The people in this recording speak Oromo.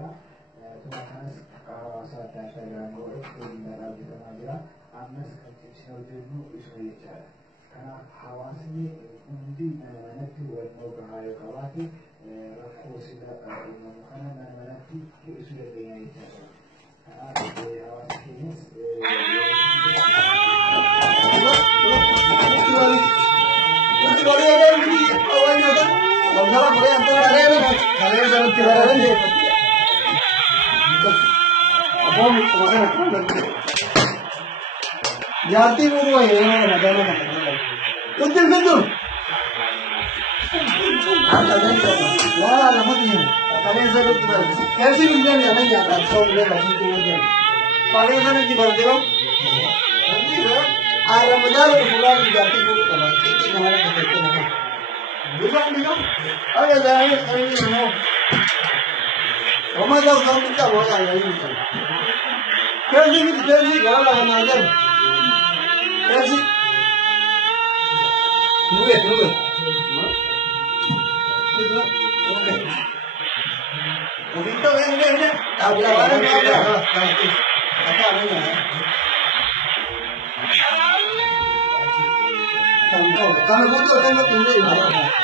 jira. Tuma kanas hawaasa adda addaa biraan godhuuf waliin hojjetamaa jira. Ammas kan cimsinee hojjennu isuma jechaadha. Kanaaf hawaasni hundi manatti hubannoo gahaa yoo qabaate rakkoo sila uumamu kana manatti hir'isuu dandeenya jechaadha. Kanaaf hawaasa keenyas Yati buru ya, ada mana? Until betul. Ada ada. Wah, lama ni. Kalian saya tu. कैसे मिलने में नहीं आता तो ले लगी तो मुझे पाले में की बोलते हो आ रमजान बुला जाती गुरु का खेती हमारे करते हैं बुला निको अरे जाए अरे नो रमजान काम क्या हो रहा है कैसे घर लगाना है कैसे नुए okay Ubito ini tabla mana tabla apa namanya kamu betul tunggu di mana